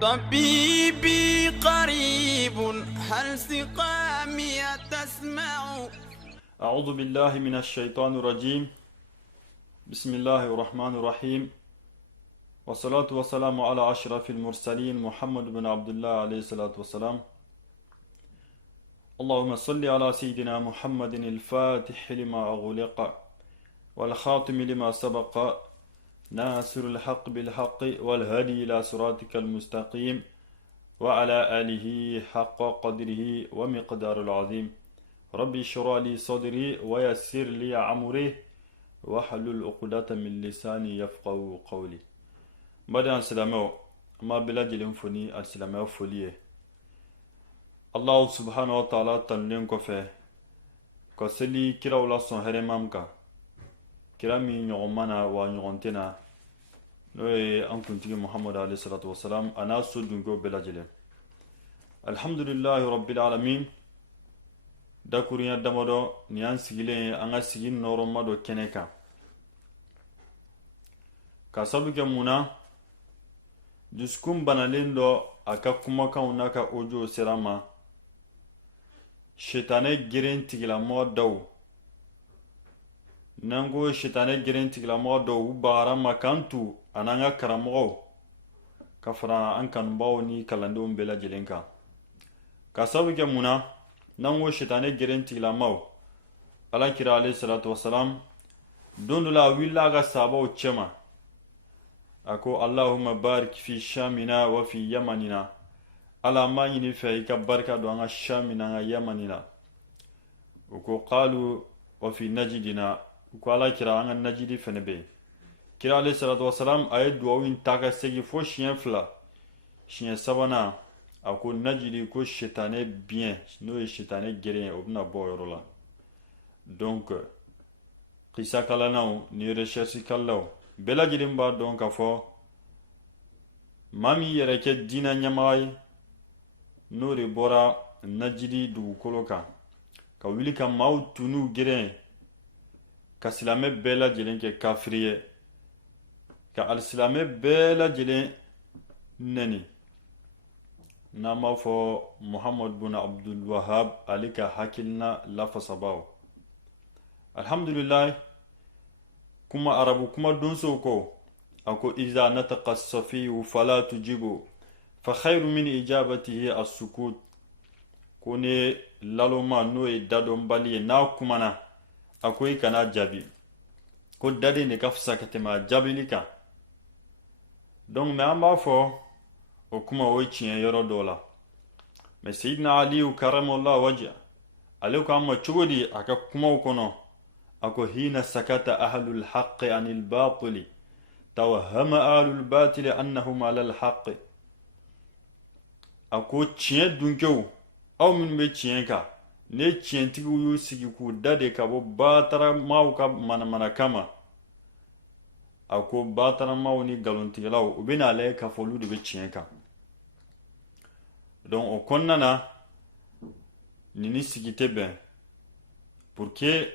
طبيبي قريب هل سقامي تسمع. أعوذ بالله من الشيطان الرجيم. بسم الله الرحمن الرحيم. والصلاة والسلام على أشرف المرسلين محمد بن عبد الله عليه الصلاة والسلام. اللهم صل على سيدنا محمد الفاتح لما أغلق والخاتم لما سبق ناصر الحق بالحق والهدي إلى صراطك المستقيم وعلى آله حق قدره ومقدار العظيم. ربي اشرح لي صدري ويسر لي أمري واحلل عقدة من لساني يفقهوا قولي. بدأ السلام ما بلا جلن فني السلام فليه. الله سبحانه وتعالى تنلين كفه كسلي كرا ولا صهر مامك كرا من يومنا ونيونتنا نوي أنكم تيجي محمد عليه الصلاة والسلام أنا سودنكو بلا جلن. الحمد لله رب العالمين. Dakuriya damado ni an sigilen an ka sigi nɔrɔma dɔ kɛnɛ kan ka sabu kɛ mun na dusukun banalen dɔ a ka kumakanw n'a ka ojo sera ma shetanɛ geren tigilamɔgɔ dɔw n'an ko shetanɛ geren tigilamɔgɔ dɔw u bagara ma k'an tu an'an ka karamɔgɔw ka fara an kanubaw ni kalandenw bɛɛ lajɛlen kan ka sabu kɛ mun na n'an ko shetanɛ geren tigilamaw alakira alayhi salatu wasalam don dɔ la a wulila a ka sahabaw cɛma a ko allahumma barik fi shamina wa fi yamanina ala an b'a ɲini fɛ i ka barika don an ka shamina an ka yamanina u ko qalu wa fi najidina u ko alakira an ka najidi fɛnɛ bɛ yen kira alayhi salatu wasalam a ye duwawu in ta ka segi fo siɲɛ fila siɲɛ sabanan a ko najidi ko shetanɛ biɲɛ n'o ye shetanɛ geren ye o bɛna bɔ o yɔrɔ la. donc kisa kalanaw ni recherche kalaw bɛɛ lajɛlen b'a dɔn k'a fɔ maa min yɛrɛ kɛ diinɛ ɲɛmaga ye n'o de bɔra najidi dugukolo kan ka wuli ka maaw tunu geren ka silamɛ bɛɛ lajɛlen kɛ kafiri ye ka alisilamɛ bɛɛ lajɛlen nɛni n'an b'a fɔ Muhammad bin Abdul Wahab ale ka hakilina lafasabaw. Alhamdulillah, kuma arabu kuma donso ko a ko iza nataqa safiyu fala tujibu fa khayru min ijabatihi as-sukut. ko ne laloma n'o ye dadɔnbali ye n'a kumana a ko i kana jaabi ko daden de ka fisa ka tɛmɛ a jaabili kan. donc mais an b'a fɔ o kuma o ye tiɲɛ yɔrɔ dɔ la mais Seydina Aliyu karamallahu wajha ale ko an ma cogo di a ka kumaw kɔnɔ a ko hina sakata ahlul haqqi anil batili tawahama ahlul batili annahum alal haqqi. a ko tiɲɛ dunkew aw minnu bɛ tiɲɛ kan ne tiɲɛtigiw y'u sigi k'u da de ka bɔ bataramaw ka manamana kama a ko bataramaw ni galontigɛlaw u bɛna lajɛ k'a fɔ olu de bɛ tiɲɛ kan. donc o kɔnɔna na ni sigi tɛ bɛn pour que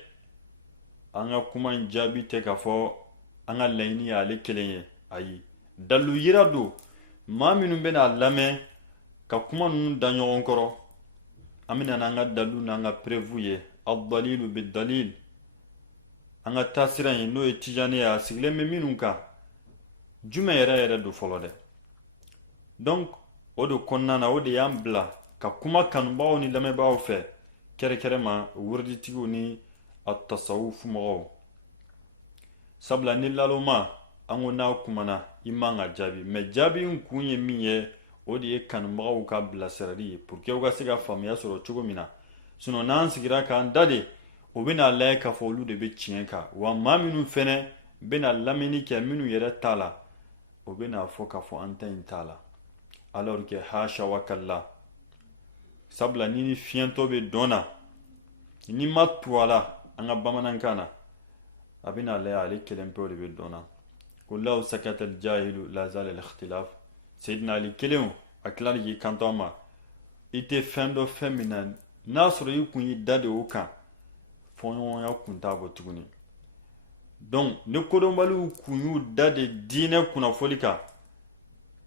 an ka kuma in jaabi tɛ k'a fɔ an ka laɲini ye ale kelen ye ayi dalu yira don maa minnu bɛna lamɛn ka kuma ninnu da ɲɔgɔn kɔrɔ an bɛna n'an ka dalu n'an ka preuve ye ad-dalilu bid-dalil an ka taasira in n'o ye tijani ye a sigilen bɛ minnu kan jumɛn yɛrɛ don fɔlɔ dɛ. donc o de kɔnɔna na o de y'an bila ka kuma kanubagaw ni lamɛnbagaw fɛ kɛrɛkɛrɛ ma wuriditigiw ni a tasawufu mɔgɔw. sabula ni laloma an ko n'a kumana i man ka jaabi mais jaabi in kun ye min ye o de ye kanubagaw ka bilasirali ye pour que u ka se ka faamuya sɔrɔ cogo min na sinon n'an sigira k'an da de o bɛna lajɛ k'a fɔ olu de bɛ tiɲɛ kan wa maa minnu fɛnɛ bɛna lamɛnni kɛ minnu yɛrɛ t'a la o bɛna fɔ k'a fɔ an ta in t'a la alors que hasha wa kalla. sabula ni fiɲɛtɔ bɛ dɔn na ni ma tu a la an ka bamanankan na a bɛna lajɛ ale kelen pe o de bɛ dɔn na ko law sakata al-jahilu la zala al-ikhtilaf. Seydina Ali kelen a tilali k'i kanto a ma i tɛ fɛn dɔ fɛn min na n'a sɔrɔ i kun y'i da de o kan fɔɲɔgɔnya kun t'a bɔ tuguni. donc ni kodɔnbaliw kun y'u da de diinɛ kunnafoli kan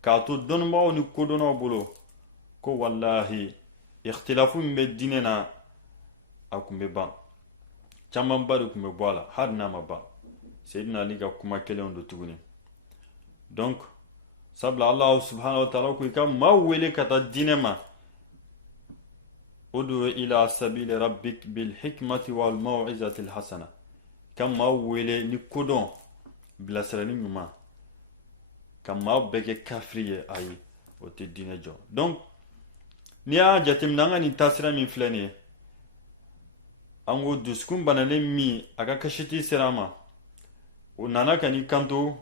k'a to dɔnnibagaw ni kodɔnnaw bolo ko wallahi ikhtilafu min bɛ diinɛ na a tun bɛ ban camanba de tun bɛ bɔ a la hali n'a ma ban Seydina Ali ka kuma kelenw don tuguni. Donc sabula Allah subhanahu wa ta'ala ko i ka maa wele ka taa diinɛ ma udu ila sabili rabbik bil hikmati wal maw'izati al hasana, ka maa wele ni kodɔn bilasirali ɲuman, ka maa bɛɛ kɛ kafiri ye ayi o tɛ diinɛ jɔ. Donc n'i y'a jateminɛ an ka nin taasira min filɛ nin ye an ko dusukun banalen min a ka kasiti sera a ma o nana ka n'i kanto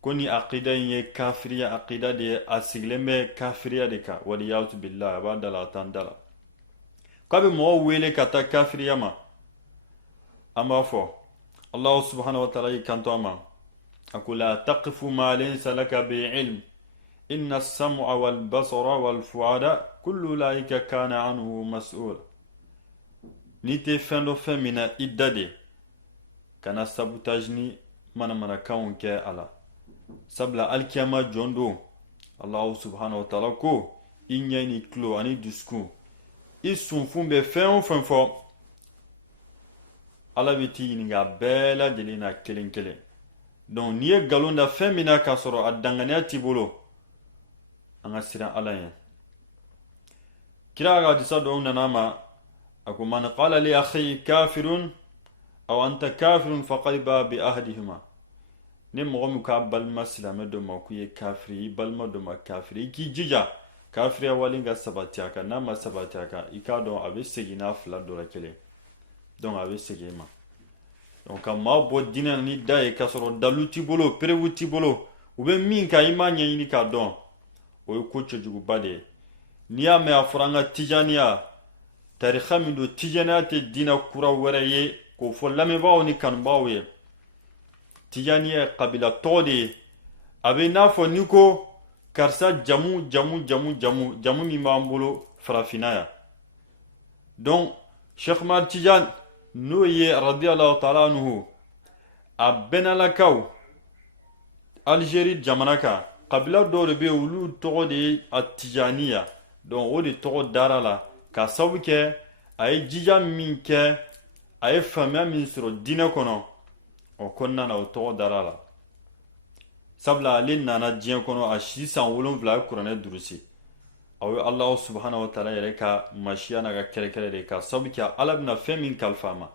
ko ni aqida in ye kafiriya aqida de ye a sigilen bɛ kafiriya de kan waliyatu billah a b'a da la a t'an da la k'a bɛ mɔgɔw wele ka taa kafiriya ma an b'a fɔ Allah subhanahu wa ta'ala y'i kanto a ma a ko la taqifu ma laysa laka bi ilm inna as-sam'a wal basara wal fu'ada kullu ulaika kana anhu mas'ul. N'i tɛ fɛn dɔ fɛn min na i da de kana sabotage ni manamanakanw kɛ a la sabula alikiyama jɔn don Allah subhanahu wa ta'ala ko i ɲɛ ni tulo ani dusukun i sunfun bɛ fɛn o fɛn fɔ Ala bɛ t'i ɲininka bɛɛ lajɛlen na kelen kelen. Donc n'i ye nkalon da fɛn min na k'a sɔrɔ a danganiya t'i bolo an ka siran Ala ɲɛ. Kira ka hadisa dɔw nana ma a ko man qala li akhi kafirun aw anta kafirun faqad ba bi ahadihima. Ni mɔgɔ min k'a balima silamɛ dɔ ma k'u ye kafiri i balima dɔ ma kafiri i k'i jija kafiriya wale ka sabati a kan n'a ma sabati a kan i k'a dɔn a bɛ segin n'a fila dɔ la kelen. Donc a bɛ segin i ma. Donc ka maa bɔ diinɛ na ni da ye k'a sɔrɔ dalu t'i bolo perewu t'i bolo u bɛ min kan i m'a ɲɛɲini k'a dɔn o ye ko cɛjuguba de ye. N'i y'a mɛn a fɔra an ka tijaniya tarikha min don tijaniya tɛ diinɛ kura wɛrɛ ye k'o fɔ lamɛnbagaw ni kanubagaw ye. Tijaniya ye kabila tɔgɔ de ye a bɛ n'a fɔ ni ko karisa jamu min b'an bolo farafinna yan. Donc Sheikh Ahmad Tijan n'o ye radiyallahu ta'ala anhu a bɛnalakaw Algérie jamana kan kabila dɔw de bɛ yen olu tɔgɔ de ye a Tijaniya. Donc o de tɔgɔ dara la ka sababu kɛ a ye jija min kɛ a ye faamuya min sɔrɔ diinɛ kɔnɔ o kɔnɔna na o tɔgɔ dara la sabula ale nana diɲɛ kɔnɔ a si san 7 a ye kuranɛ durusi a ye Allah subhanahu wa ta'ala yɛrɛ ka masiya n'a ka kɛlɛkɛlɛ de ka sababu kɛ ala bɛna fɛn min kalifa a ma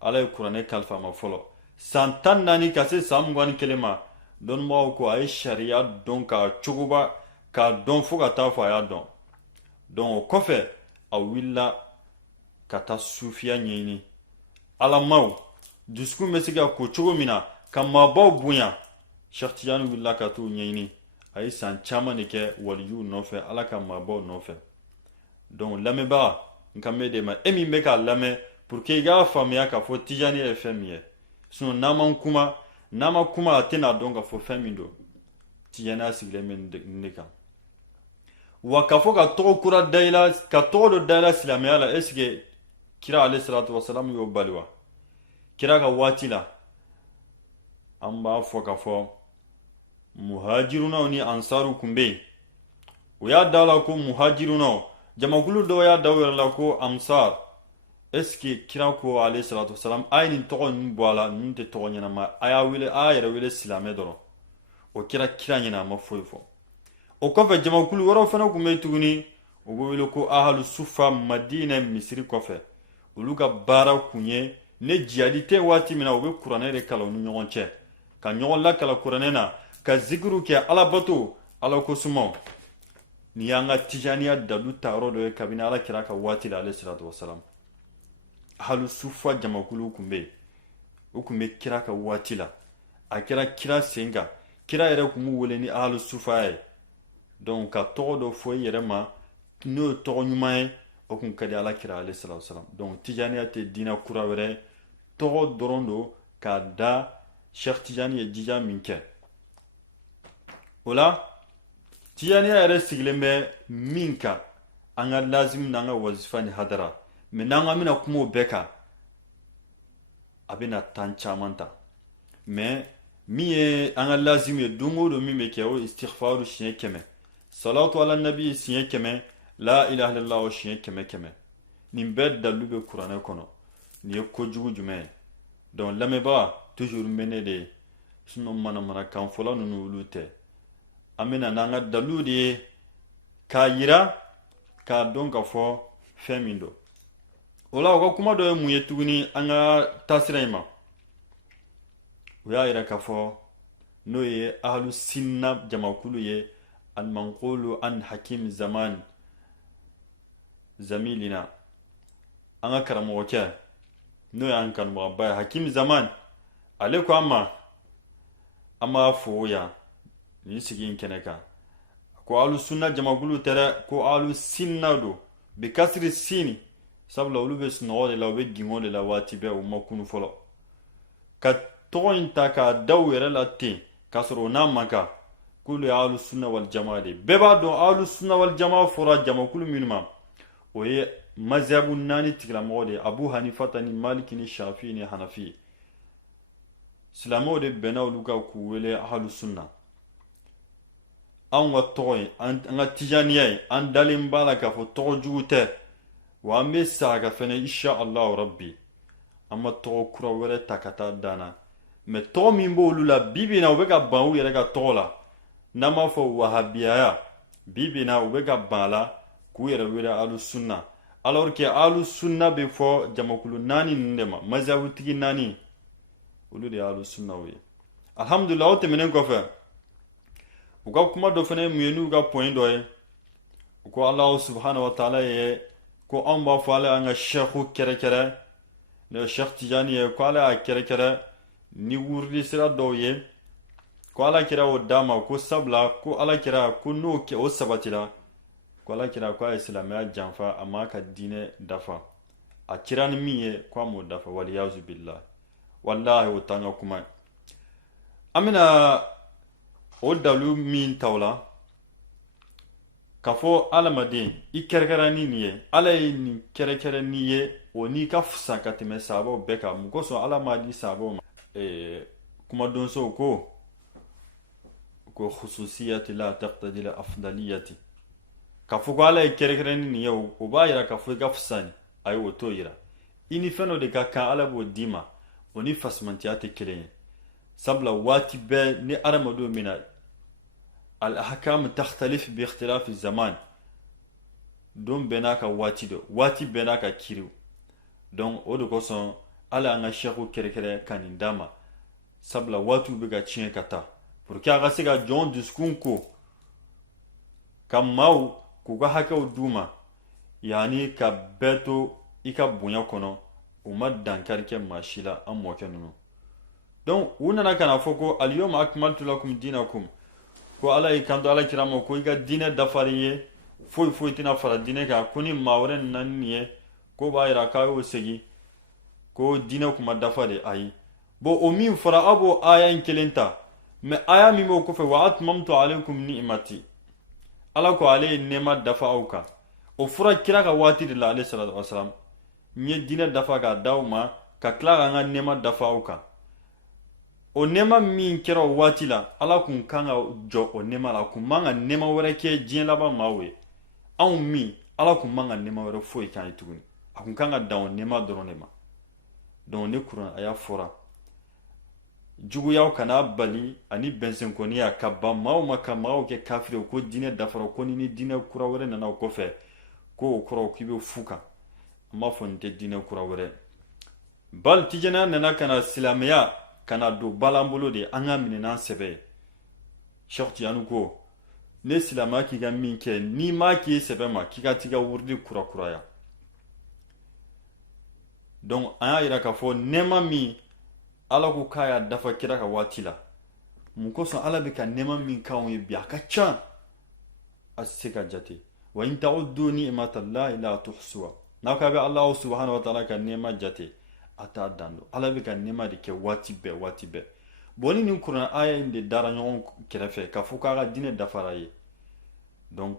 ala ye kuranɛ kalifa a ma fɔlɔ san 14 ka se san 21 ma dɔnnibagaw ko a ye sariya dɔn k'a cogoba k'a dɔn fo ka taa fɔ a y'a dɔn. Donc o kɔfɛ a wulila ka taa sufiya ɲɛɲini alamaw dusukun bɛ se ka ko cogo min na ka maabaw bonya. Sheikh Tijani wulila ka t'o ɲɛɲini a ye san caman de kɛ waliyu nɔfɛ ala ka maabaw nɔfɛ. Donc lamɛnbaga n ka mɛn de ma e min bɛ k'a lamɛn pour que i k'a faamuya k'a fɔ Tijani ye fɛn min ye sinon n'a ma kuma a tɛna dɔn k'a fɔ fɛn min don Tijaniya sigilen bɛ ne kan. Wa k'a fɔ ka tɔgɔ kura dayɛlɛ ka tɔgɔ dɔ dayɛlɛ silamɛya la est-ce que kira alayhi salatu wasalam y'o bali wa? Kira ka waati la an b'a fɔ k'a fɔ muhajirunaw ni ansaru kun bɛ yen o y'a da la ko muhajirunaw jamakulu dɔw y'a da o yɛrɛ la ko ansar. Est-ce que kira ko alayhi salatu wasalam a ye nin tɔgɔ ninnu bɔ a la ninnu tɛ tɔgɔ ɲɛnama a y'a yɛrɛ wele silamɛ dɔrɔn o kira ɲɛna a ma foyi fɔ. O kɔfɛ jamakulu wɛrɛw fana kun bɛ tuguni o bɛ wele ko ahalu sufa Madina Misiri kɔfɛ olu ka baara kun ye ne jihadi tɛ waati min na u bɛ kuranɛ de kalan u ni ɲɔgɔn cɛ ka ɲɔgɔn lakala kuranɛ na ka zikiru kɛ alabato ala ko sumaw. Ni y'an ka Tijaniya dalu ta yɔrɔ dɔ ye kabini ala kira ka waati la alayhi salatu wasalam. Ahalu sufa jamakulu kun bɛ yen o kun bɛ kira ka waati la a kɛra kira sen kan kira yɛrɛ kun b'u wele ni ahalu sufa ye. Donc ka tɔgɔ dɔ fɔ i yɛrɛ ma n'o ye tɔgɔ ɲuman ye o kun ka di ala kira alayhi salatu wasalam. Donc Tijaniya tɛ diinɛ kura wɛrɛ tɔgɔ dɔrɔn don k'a da Sheikh Tijani ye jija min kɛ. O la Tijaniya yɛrɛ sigilen bɛ min kan an ka lazim n'an ka wazifa ni hadara mais n'an ka bɛna kuma o bɛɛ kan a bɛna temps caman ta mais min ye an ka lazim ye don o don min bɛ kɛ o istighfaru siɲɛ 100 salatu ala nabi siɲɛ 100 la ilaha illallah o siɲɛ 100 nin bɛɛ dalu bɛ kuranɛ kɔnɔ nin ye kojugu jumɛn ye donc lamɛnbaga toujours n bɛ ne de ye sinon manamanakan fɔla ninnu olu tɛ an bɛna n'an ka dalu de ye k'a yira k'a dɔn ka fɔ fɛn min don o la o ka kuma dɔ ye mun ye tuguni an ka taasira in ma u y'a yira k'a fɔ n'o ye ahlu sinna jamakulu ye almanqulu an hakim zaman zamilina an ka karamɔgɔkɛ n'o ye an kanubagaba ye hakim zaman ale ko an ma fo yan nin sigi in kɛnɛ kan ko ahlu sunna jamakulu tɛ dɛ ko ahlu sinna don bi kasiri sini sabula olu bɛ sunɔgɔ de la u bɛ gingo de la waati bɛɛ u ma kunu fɔlɔ ka tɔgɔ in ta k'a da u yɛrɛ la ten k'a sɔrɔ o n'a man kan k'olu ye ahlu sunna wal jamaa de bɛɛ b'a dɔn ahlu sunna wal jamaa fɔra jamakulu minnu ma o ye mazhabu 4 tigilamɔgɔ de abu hanifata ni maliki ni shafi ni hanafi silamɛw de bɛnna olu kan k'u wele ahlu sunna anw ka tɔgɔ ye an ka tijaniya ye an dalen b'a la k'a fɔ tɔgɔ jugu tɛ wa an bɛ sa ka fɛnɛ insha Allah rabbi an ma tɔgɔ kura wɛrɛ ta ka taa danna mais tɔgɔ min b'olu la bibi na u bɛ ka ban u yɛrɛ ka tɔgɔ la n'an b'a fɔ wahabiyaya bibi na u bɛ ka ban a la k'u yɛrɛ wele ahlu sunna alors que ahlu sunna bɛ fɔ jamakulu 4 ninnu de ma mazhabutigi 4 olu de ye ahlu sunnaw ye alhamdulillah o tɛmɛnen kɔfɛ u ka kuma dɔ fɛnɛ mun ye n'u ka point dɔ ye u ko Allah subhanahu wa ta'ala ye ko anw b'a fɔ ale an ka sheikhu kɛrɛkɛrɛ ne sheikh Tijani ye ko ale y'a kɛrɛkɛrɛ ni wurudi sira dɔw ye ko ala kira o d'a ma ko sabula ko ala kira ko n'o kɛ o sabatira ko ala kira ko a ye silamɛya janfa a ma ka diinɛ dafa a kira ni min ye ko a m'o dafa waliyazu billah wallahi o t'an ka kuma ye an bɛna o dalu min ta o la k'a fɔ adamaden i kɛrɛkɛra ni nin ye ala ye nin kɛrɛkɛrɛ ni ye o n'i ka fisa ka tɛmɛ sahabaw bɛɛ kan mun kosɔn ala m'a di sahabaw ma kumadonsow ko khususiyati la taqtadi la afdaliyati k'a fɔ ko ala ye kɛrɛkɛrɛ ni nin ye o b'a yira k'a fɔ i ka fisa ni ayi o t'o yira i ni fɛn dɔ de ka kan ala b'o d'i ma o ni fasimantiya tɛ kelen ye sabula waati bɛɛ ni adamadenw mina al-ahkam takhtalif bi ikhtilafi zaman don bɛɛ n'a ka waati dɔ waati bɛɛ n'a ka kiriw donc o de kosɔn ala an ka sheikhu kɛrɛkɛrɛ ka nin d'a ma sabula waatiw bɛ ka tiɲɛ ka taa pour que a ka se ka jɔn dusukun ko ka maaw k'u ka hakɛw d'u ma yani ka bɛɛ to i ka bonya kɔnɔ u ma dankari kɛ maa si la an mɔkɛ ninnu donc u nana ka na fɔ ko al-yawma akmaltu lakum dinakum ko ala y'i kanto ala kira ma ko i ka diinɛ dafari ye foyi foyi tɛna fara diinɛ kan ko ni maa wɛrɛ nana nin ye ko b'a yira k'a y'o segin ko diinɛ kuma dafa de ayi bon o min fɔra a b'o aya in kelen ta mais aya min b'o kɔfɛ wa atmamtu alaykum ni'mati ala ko ale ye nɛɛma dafa aw kan o fɔra kira ka waati de la alayhi salatu wasalam n ye diinɛ dafa k'a d'aw ma ka tila ka n ka nɛɛma dafa aw kan o nɛɛma min kɛra o waati la ala kun kan ka jɔ o nɛɛma la a kun man ka nɛɛma wɛrɛ kɛ diɲɛ laban maaw ye anw min ala kun man ka nɛɛma wɛrɛ foyi k'an ye tuguni a kun kan ka dan o nɛɛma dɔrɔn de ma donc ne kuran a y'a fɔra juguyaw kana bali ani bɛnsɛnkɔniya ka ban maaw ma ka maaw kɛ kafiri ko diinɛ dafara ko ni diinɛ kura wɛrɛ nana o kɔfɛ ko o kɔrɔ k'i bɛ fu kan an b'a fɔ nin tɛ diinɛ kura wɛrɛ bal tijaniya nana ka na silamɛya ka na don balan bolo de an ka minɛ n'an sɛbɛ ye Sheikh Tijani ko ne silamɛya k'i ka min kɛ n'i m'a k'i sɛbɛ ma k'i ka t'i ka wurudi kurakuraya donc an y'a yira k'a fɔ nɛɛma min ala ko k'a y'a dafa kira ka waati la mun kosɔn ala bɛ ka nɛɛma min k'anw ye bi a ka ca a se ka jate wa in ta'uddu ni'matallahi la tuhsuha n'a k'a bɛ ala subhanahu wa ta'ala ka nɛɛma jate a t'a dan don ala bɛ ka nɛɛma de kɛ waati bɛɛ bon ni nin kuranɛ aya in de dara ɲɔgɔn kɛrɛfɛ k'a fɔ k'a ka diinɛ dafara ye donc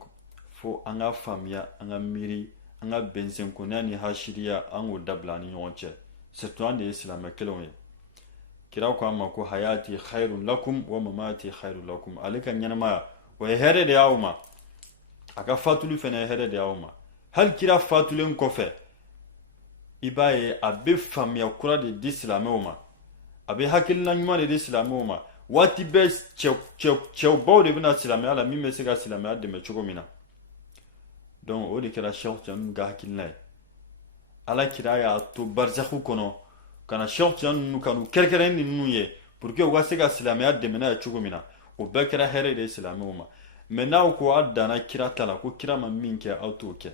fo an ka faamuya an ka miiri an ka bɛnsɛnkɔniya ni hasiriya an k'o dabila an ni ɲɔgɔn cɛ surtout an de ye silamɛ kelenw ye kira ko amma ko hayati khairun lakum wa mamati khairun lakum alika nyanama wa here de yawma aka fatulu fene here de yawma hal kira fatulen kofe ibaye abe famia kura de dislamoma abe hakilna nyuma de dislamoma wati be chew baw de bina silamaya la mi se ga silamaya de me chogomina donc o de kira cheikh jan ga hakilna ala kira ya to barzakhu kono kana cheikh jan nu kanu kerkeren ni nuye pour que wa se ga silamaya de mena chogomina o be kira here de silamoma maintenant ko adana kira tala ko kira ma minke autoke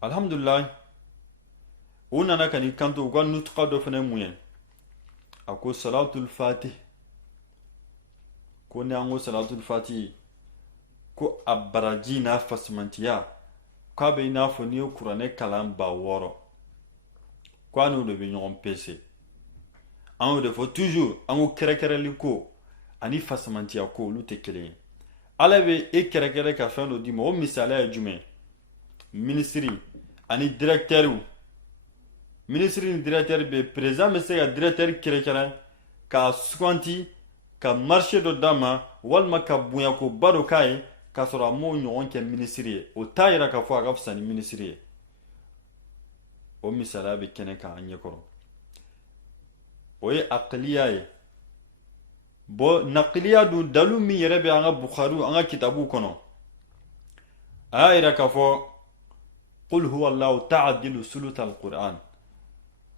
alhamdulillah una na kani kanto ko nutqa do fene muyen ako salatul fatih ko ne ango salatul fatih ko abaraji na fasmantiya ko be na fo ni qur'ane kalam ba woro ko anu de binyon pc anu de fo toujours ango kere liko ani fasmantiya ko lu tekele ala be e kere ka fa no di mo misala jume ministry ani directeur ministre ni directeur be président me se ga directeur kere ka squanti ka marché do dama walma ka bunya ko baro kai ka sora mo nyon ke ministre o tayira ka fo ga fsani ministre o misala be kene ka anye koro o ye aqliya bo naqliya du dalu mi yere be anga bukharu anga kitabu kono ayira ka fo qul huwa allah ta'dilu sulut al-quran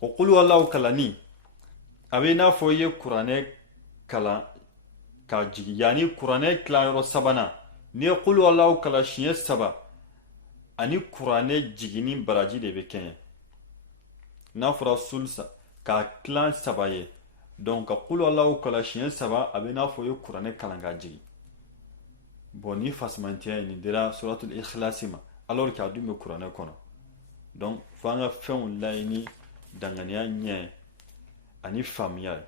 o qul huwa allah kalani abena fo ye qur'ane kala ka jigi yani qur'ane kla yoro sabana ni qul huwa allah kala shiye saba ani qur'ane jigini baraji de be kenye na fura sulsa ka klan sabaye donc qul huwa allah kala shiye saba abena fo ye qur'ane kala ga jigi boni fasmantia ni dira suratul ikhlasima alors qu'il y a du me couronner kono donc fanga fɛnw laɲini danganiya ɲɛ ani faamuya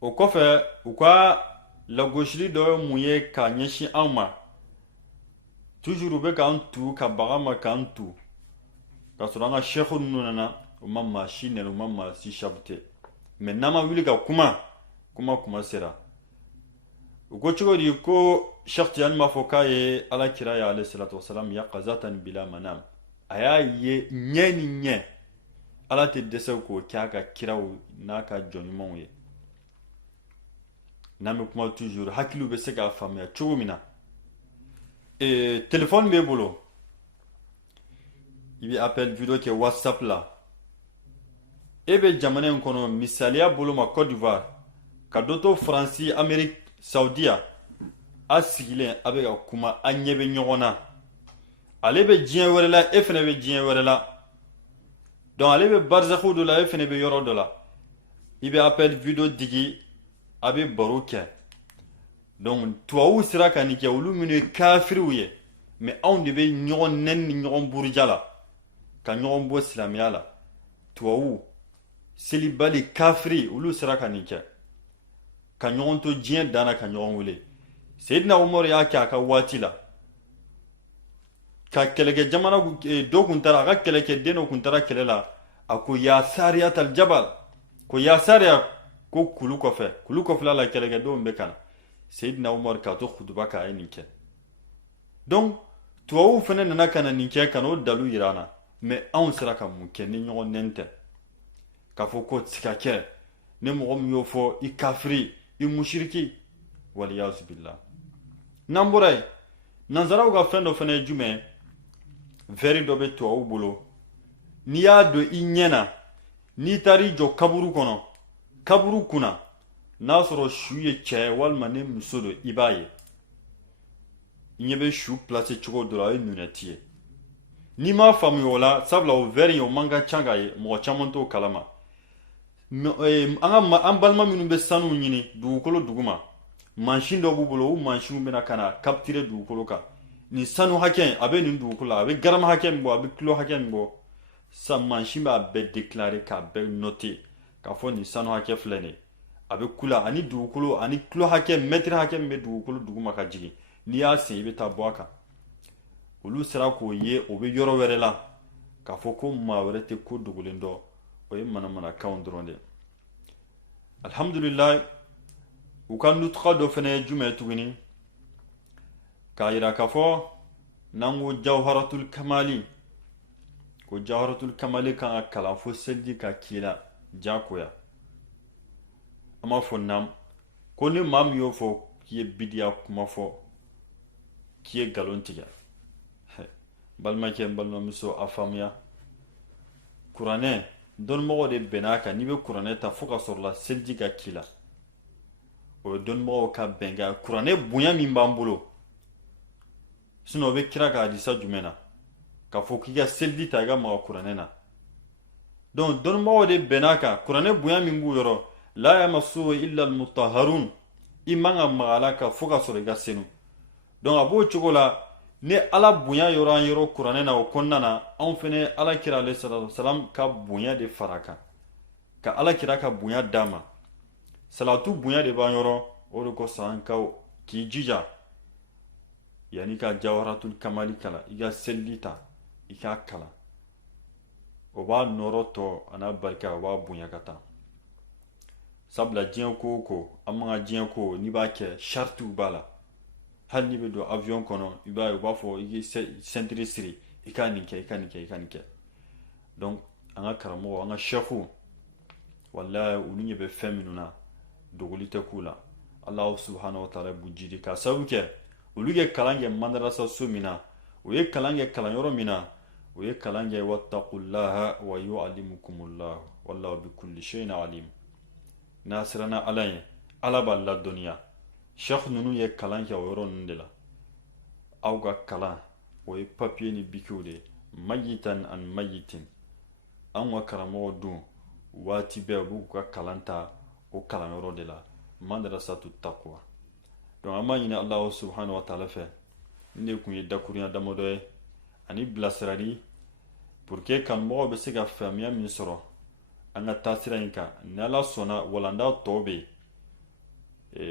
o kɔfɛ u ka lagosili dɔ ye mun ye k'a ɲɛsin anw ma toujours u bɛ k'an tu ka baga ma k'an tu k'a sɔrɔ an ka sheikh ninnu nana u ma maa si nɛni u ma maa si sabute mais n'an ma wuli ka kuma sera u ko cogo di ko Cheikh Tidiane m'a fɔ k'a ye ala kira ye alayhi salatu wasalam yaqazatan bila manam a y'a ye ɲɛ ni ɲɛ ala tɛ dɛsɛ k'o kɛ a ka kiraw n'a ka jɔnɲumanw ye n'an bɛ kuma toujours hakiliw bɛ se k'a faamuya cogo min na téléphone b'e bolo i bɛ appel video kɛ whatsapp la e bɛ jamana in kɔnɔ misaliya bolo ma Côte d'Ivoire ka dɔ to Faransi Amérique Saudiya a sigilen a bɛ ka kuma a ɲɛ bɛ ɲɔgɔn na ale bɛ diɲɛ wɛrɛ la e fɛnɛ bɛ diɲɛ wɛrɛ la donc ale bɛ barzakhu dɔ la e fɛnɛ bɛ yɔrɔ dɔ la i bɛ appel video digi a bɛ baro kɛ donc tubabuw sera ka nin kɛ olu minnu ye kafiriw ye mais anw de bɛ ɲɔgɔn nɛni ni ɲɔgɔn buruja la ka ɲɔgɔn bɔ silamɛya la tubabuw selibali kafiri olu sera ka nin kɛ ka ɲɔgɔn to diɲɛ dan na ka ɲɔgɔn wele Seydina Umar y'a kɛ a ka waati la ka kɛlɛkɛ jamana dɔ kun taara a ka kɛlɛkɛden dɔ kun taara kɛlɛ la a ko ya sariya tal jabal ko ya sariya ko kulu kɔfɛ la kɛlɛkɛdenw bɛ kana Seydina Umar k'a to khutuba k'a ye nin kɛ donc tubabuw fɛnɛ nana ka na nin kɛ ka n'o dalu yira an na mais anw sera ka mun kɛ ni ɲɔgɔn nɛni tɛ k'a fɔ ko tɛ se ka kɛ ni mɔgɔ min y'o fɔ i kafiri i mushiriki waliyazu billah n'an bɔra yen nanzaraw ka fɛn dɔ fɛnɛ ye jumɛn vɛri dɔ bɛ tubabuw bolo n'i y'a don i ɲɛ na n'i taar'i jɔ kaburu kɔnɔ kaburu kunna n'a sɔrɔ su ye cɛ walima ni muso don i b'a ye i ɲɛ bɛ su place cogo dɔ la o ye lunette ye n'i m'a faamuya o la sabula o vɛri in o man ka ca k'a ye mɔgɔ caman t'o kalama an balima minnu bɛ sanu ɲini dugukolo duguma mansin dɔ b'u bolo o mansinw bɛna ka na capturer dugukolo kan nin sanu hakɛ a bɛ nin dugukolo la a bɛ garama hakɛ min bɔ a bɛ kilo hakɛ min bɔ sa mansin b'a bɛɛ déclarer k'a bɛɛ noter k'a fɔ nin sanu hakɛ filɛ nin ye a bɛ kula ani dugukolo ani kilo hakɛ mètre hakɛ min bɛ dugukolo duguma ka jigin n'i y'a sen i bɛ taa bɔ a kan olu sera k'o ye o bɛ yɔrɔ wɛrɛ la k'a fɔ ko maa wɛrɛ tɛ ko dogolen dɔn o ye manamanakanw dɔrɔn de alhamdulillah u ka nutqa dɔ fɛnɛ ye jumɛn tuguni k'a yira k'a fɔ n'an ko jawharatul kamali ko jawharatul kamali kan ka kalan fo seliji ka k'i la jakoya an b'a fɔ nam ko ni maa min y'o fɔ k'i ye bidiya kuma fɔ k'i ye nkalon tigɛ balimakɛ n balimamuso a faamuya kuranɛ dɔnnimɔgɔ de bɛn'a kan n'i bɛ kuranɛ ta fo ka sɔrɔ la seliji ka k'i la o ye dɔnnimɔgɔw ka bɛnkan kuranɛ bonya min b'an bolo o bɛ kira ka hadisa jumɛn na k'a fɔ k'i ka seliji ta i ka maga kuranɛ na donc dɔnnimɔgɔw de bɛn'a kan kuranɛ bonya min b'u yɔrɔ la yamassuhu illa almutahharun i man ka maga a la kan fo ka sɔrɔ i ka senu donc a b'o cogo la ni ala bonya yɔrɔ an yɔrɔ kuranɛ na o kɔnɔna na anw fɛnɛ ala kira alayhi salatu wasalam ka bonya de fara kan ka ala kira ka bonya d'a ma salatu bonya de b'an yɔrɔ o de kosɔn an ka k'i jija yanni ka jawharatul kamali kalan i ka selili ta i k'a kalan o b'a nɔrɔ tɔ a n'a barika o b'a bonya ka taa sabula diɲɛ ko o ko an man ka diɲɛ ko n'i b'a kɛ charitiw b'a la hali n'i bɛ don avion kɔnɔ i b'a ye u b'a fɔ i k'i sentiri siri i ka nin kɛ i ka nin kɛ i ka nin kɛ donc an ka karamɔgɔ an ka chɛfu walayi olu ɲɛ bɛ fɛn minnu na dogoli tɛ k'u la Allahu subhanahu wa ta'ala b'u jidi k'a sababu kɛ olu ye kalan kɛ madarasa so min na u ye kalan kɛ kalanyɔrɔ min na u ye kalan kɛ wattaqullaha wa yu'allimukumullah wallahu bikulli shay'in alim n'a siranna ala ye ala b'a ladɔnniya cheikh ninnu ye kalan kɛ o yɔrɔ ninnu de la aw ka kalan o ye papiye ni bikiw de ye mayitan an mayitin an ka karamɔgɔ dun waati bɛɛ u b'u ka kalan ta o kalanyɔrɔ de la madrasatu taqwa donc an b'a ɲini Allahu subhanahu wa ta'ala fɛ ni ne kun ye dakurunya damadɔ ye ani bilasirali pour que kanumɔgɔw bɛ se ka faamuya min sɔrɔ an ka taasira in kan ni ala sɔnna walanda tɔw bɛ yen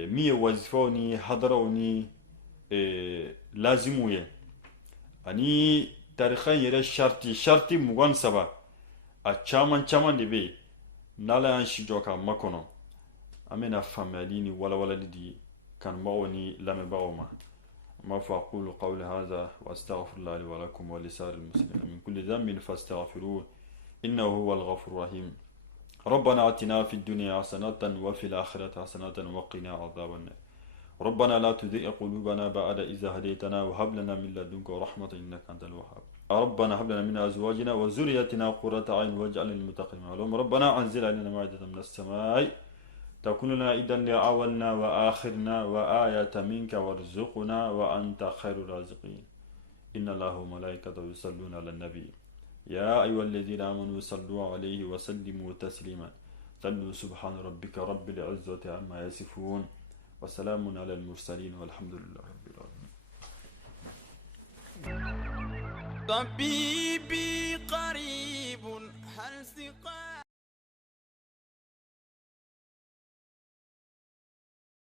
min ye wazifaw ni hadaraw ni lazimuw ye ani tarikha in yɛrɛ sharti 23 a caman caman de bɛ yen n'ala y'an si jɔ k'a makɔnɔ an bɛna faamuyali ni walawalali di kanumɔgɔw ni lamɛnbagaw ma an b'a fɔ aqulu qawli hadha wa astaghfirullahi li wa lakum wa lisa'iril muslimin min kulli dhanbin fastaghfiruhu innahu huwal ghafurur rahim ربنا آتنا في الدنيا حسنة وفي الآخرة حسنة وقنا عذاب النار ربنا لا تزغ قلوبنا بعد إذ هديتنا وهب لنا من لدنك رحمة إنك أنت الوهاب ربنا هب لنا من أزواجنا وذريتنا قرة أعين واجعلنا للمتقين إماما ربنا أنزل علينا مائدة من السماء تكون لنا عيدا لأولنا وآخرنا وآية منك وارزقنا وأنت خير الرازقين إن الله وملائكته يصلون على النبي يا أيها الذين آمنوا صلوا عليه وسلموا تسليما صلوا سبحان ربك رب العزة عما يصفون وسلام على المرسلين والحمد لله رب العالمين. طبيبي